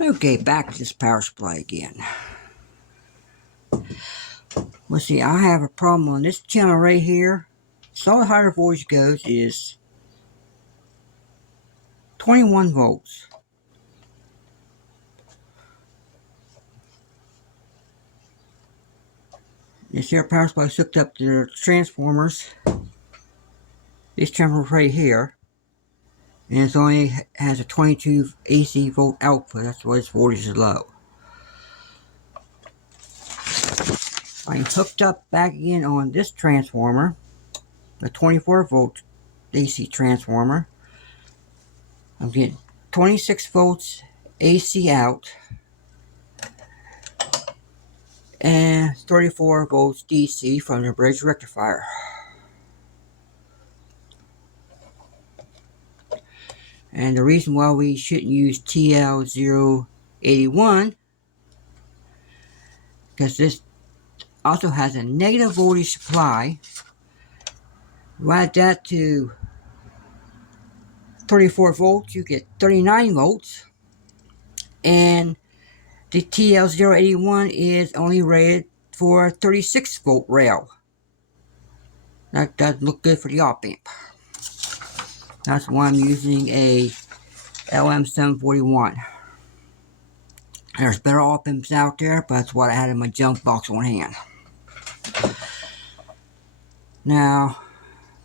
Okay, back to this power supply again. Let's see, I have a problem on this channel right here. So the higher voltage goes is 21 volts. This here power supply is hooked up to the transformers. This transformer right here. And it only has a 22 AC volt output. That's why its voltage is low. I'm hooked up back again on this transformer, a 24 volt AC transformer. I'm getting 26 volts AC out and 34 volts DC from the bridge rectifier. And the reason why we shouldn't use TL081, because this also has a negative voltage supply. You add that to 34 volts, you get 39 volts. And the TL081 is only rated for 36 volt rail. That doesn't look good for the op amp. That's why I'm using a LM741. There's better op amps out there, but that's what I had in my junk box on hand. Now,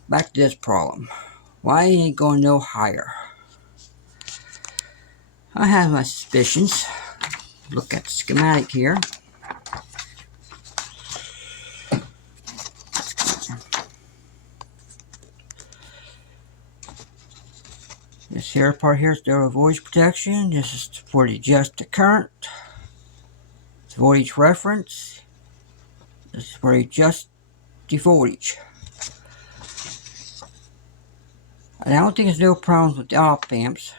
back to this problem. Why ain't it going no higher? I have my suspicions. Look at the schematic here. This here part here is the voltage protection. This is for the adjust the current. It's voltage reference. This is for adjust the voltage. I don't think there's no problems with the op amps,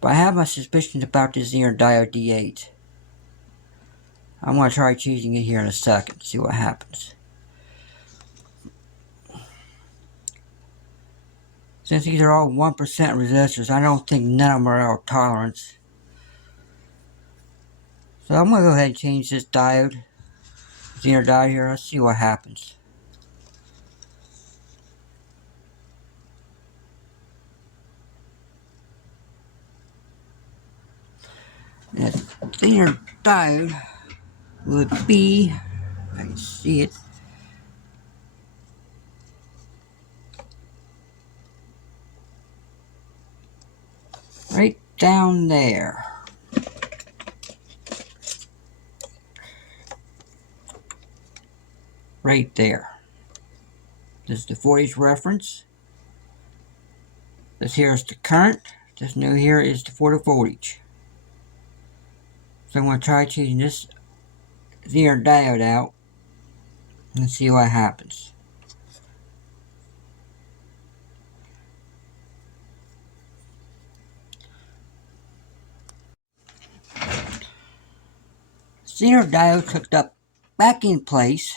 but I have my suspicions about this here diode D8. I'm going to try changing it here in a second, see what happens. Since these are all 1% resistors, I don't think none of them are out of tolerance. So I'm going to go ahead and change this diode, Zener diode here. Let's see what happens. That Zener diode would be, I can see it, right down there. Right there. This is the voltage reference. This here is the current. This new here is the for the voltage. So I'm going to try changing this Zener diode out and see what happens. Zener diode hooked up back in place.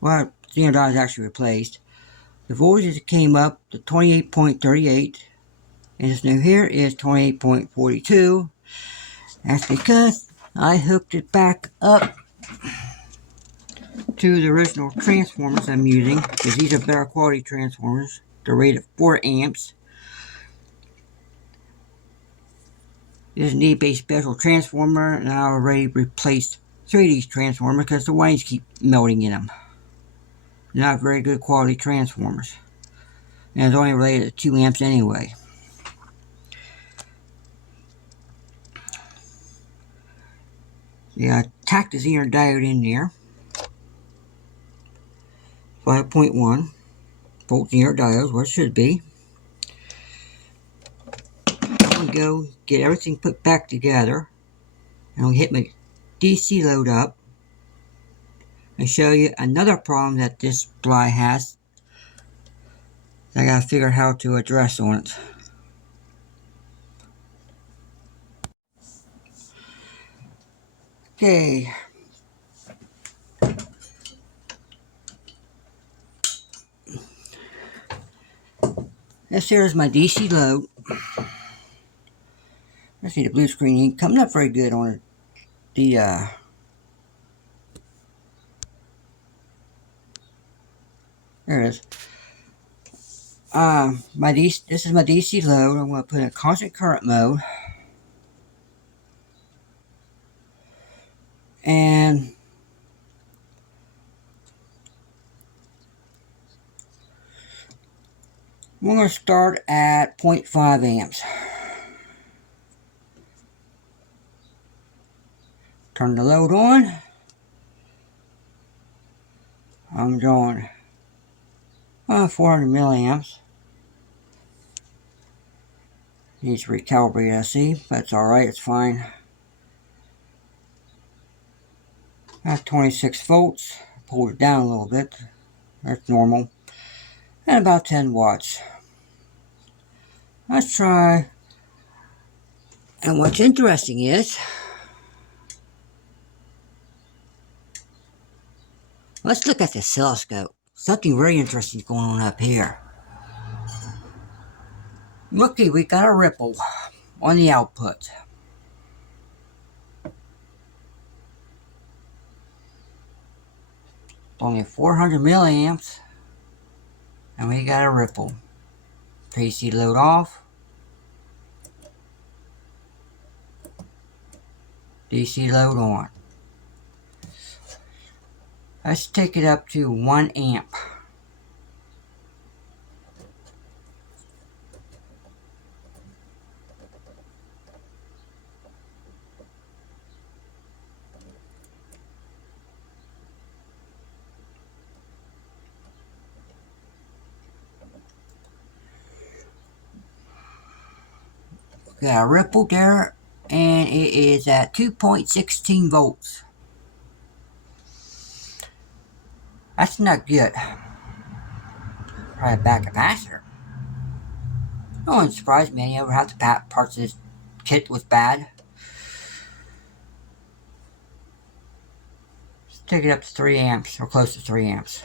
Well, Zener diode is actually replaced. The voltage came up to 28.38, and this new here is 28.42. That's because I hooked it back up to the original transformers I'm using, because these are better quality transformers. They're rated 4 amps. This is an E-based special transformer, and I already replaced 3 of these transformers because the wires keep melting in them. They're not very good quality transformers. And it's only rated at 2 amps anyway. Yeah, I tacked the Zener diode in there. 5.1 volt Zener diode, what it should be. I'm going to go get everything put back together. And I'll hit my DC load up and show you another problem that this supply has. I gotta figure out how to address on it. Okay. This here is my DC load. Let's see, the blue screen ain't coming up very good on the there it is. This is my DC load. I'm going to put in constant current mode, and we're going to start at 0.5 amps. Turn the load on. I'm drawing 400 milliamps. Needs to recalibrate, I see. That's alright, it's fine. At 26 volts. Pulled it down a little bit. That's normal. And about 10 watts. Let's try. And what's interesting is, let's look at the oscilloscope. Something very interesting is going on up here. Looky, we got a ripple on the output. Only 400 milliamps. And we got a ripple. AC load off. DC load on. Let's take it up to 1 amp. Got a ripple there, and it is at 2.16 volts. That's not good. Probably a bad capacitor. No one surprised me. Any ever have the parts of this kit was bad. Let's take it up to 3 amps, or close to 3 amps.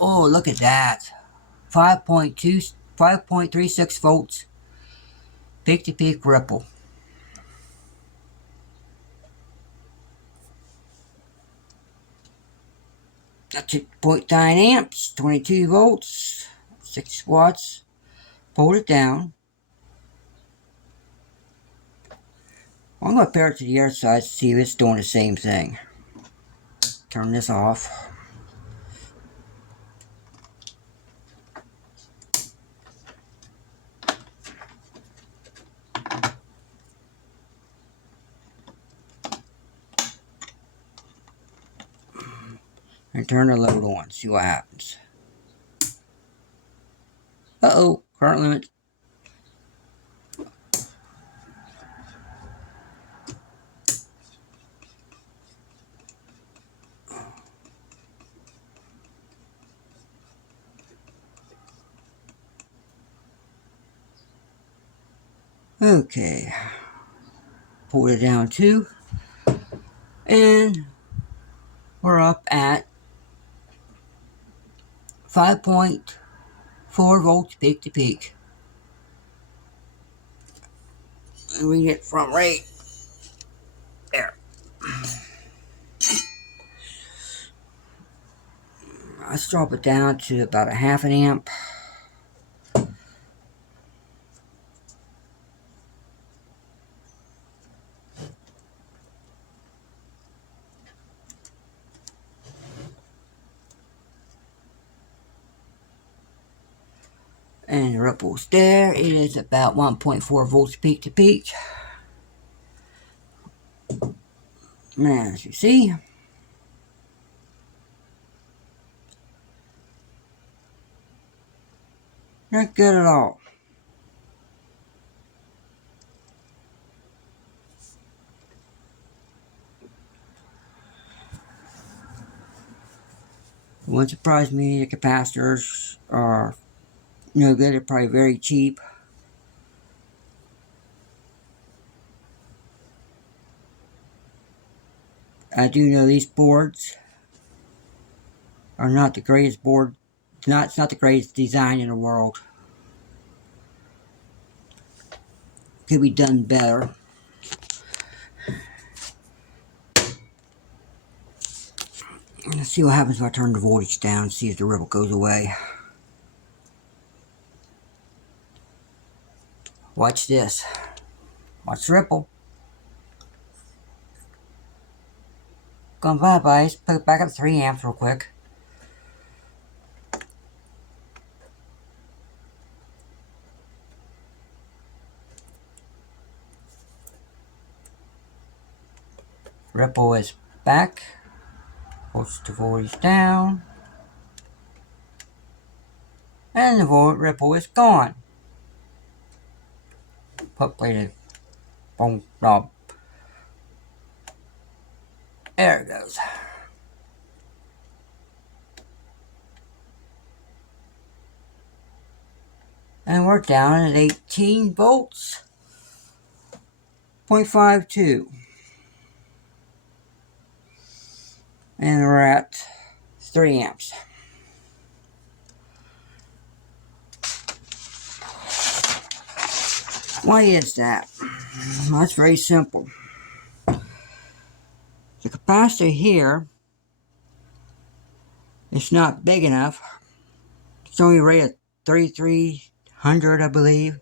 Oh, look at that. 5.36 volts. Peak to peak ripple. That's 0.9 amps, 22 volts, 6 watts. Pulled it down. I'm going to pair it to the other side to see if it's doing the same thing. Turn this off. And turn the load on. See what happens. Uh-oh. Current limit. Okay. Pulled it down too. And we're up at 5.4 volts peak to peak. And we get front rate. There. Let's drop it down to about a half an amp. And the ripples there. It is about 1.4 volts peak to peak. And as you see, not good at all. It wouldn't surprise me. The capacitors are no good. They're probably very cheap. I do know these boards are not the greatest board. It's not the greatest design in the world. Could be done better. Let's see what happens if I turn the voltage down, see if the ripple goes away. Watch this. Watch the ripple. Going bye-bye. Let's put it back up to 3 amps real quick. Ripple is back. Push the voltage down. And the ripple is gone. Hopefully the boom knob. There it goes. And we're down at 18 volts. 0.52. And we're at 3 amps. Why is that? Well, that's very simple. The capacitor here is not big enough. It's only rated 3,300, I believe,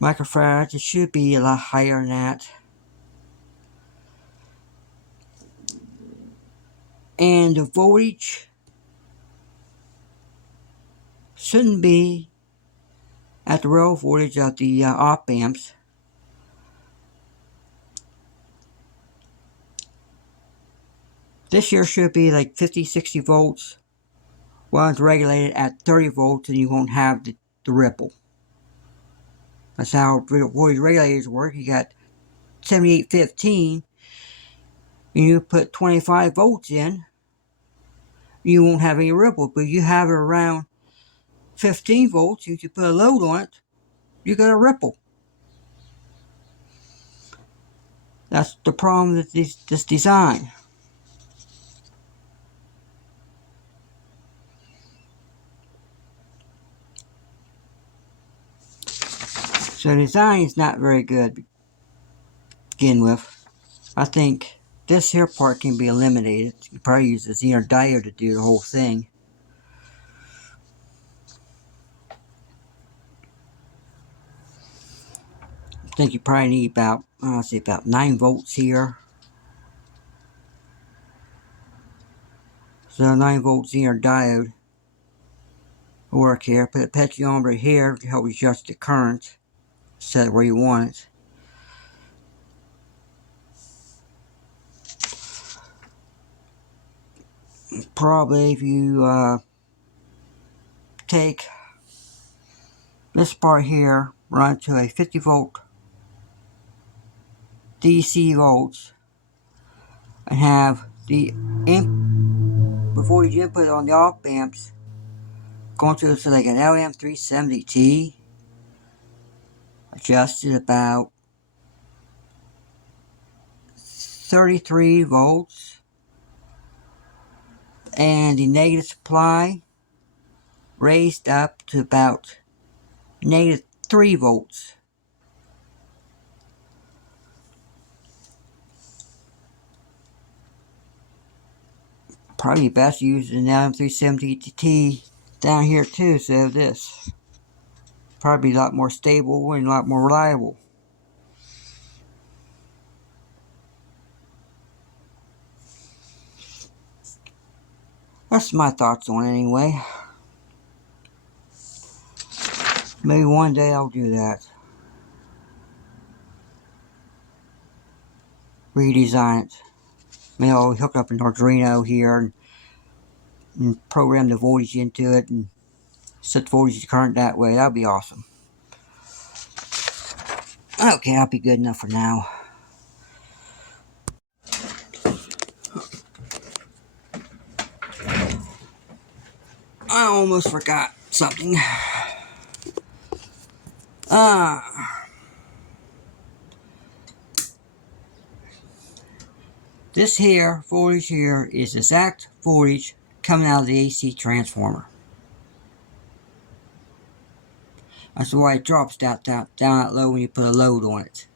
microfarads. It should be a lot higher than that. And the voltage shouldn't be at the real voltage of the op amps. This here should be like 50, 60 volts. Well, it's regulated at 30 volts and you won't have the ripple. That's how voltage regulators work. You got 7815 and you put 25 volts in, you won't have any ripple. But you have it around 15 volts, if you put a load on it, you got a ripple. That's the problem with this design. So the design is not very good to begin with. I think this here part can be eliminated. You probably use a Zener diode to do the whole thing. I think you probably need about, let's see, about 9 volts here. So 9 volt Zener diode will work here. Put a potentiometer here to help adjust the current. Set it where you want it. Probably if you take this part here, run to a 50 volt DC volts, and have the voltage input on the op amps going to like an LM370T, adjusted about 33 volts, and the negative supply raised up to about negative 3 volts. Probably best to use an LM370T down here too, so this. Probably a lot more stable and a lot more reliable. That's my thoughts on it anyway. Maybe one day I'll do that. Redesign it. Maybe I'll hook up an Arduino here and program the voltage into it and set the voltage current that way. That'd be awesome. Okay, that'll be good enough for now. I almost forgot something. This here voltage here is exact voltage coming out of the AC transformer. That's why it drops down that low when you put a load on it.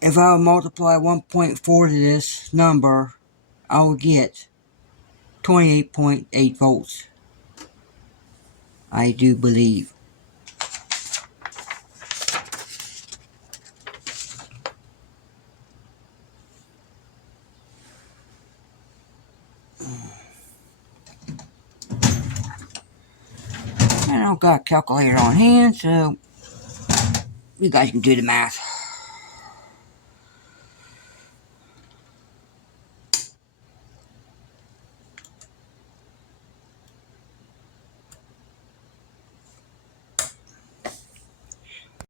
If I would multiply 1.4 to this number, I will get 28.8 volts. I do believe. I don't got a calculator on hand, so you guys can do the math.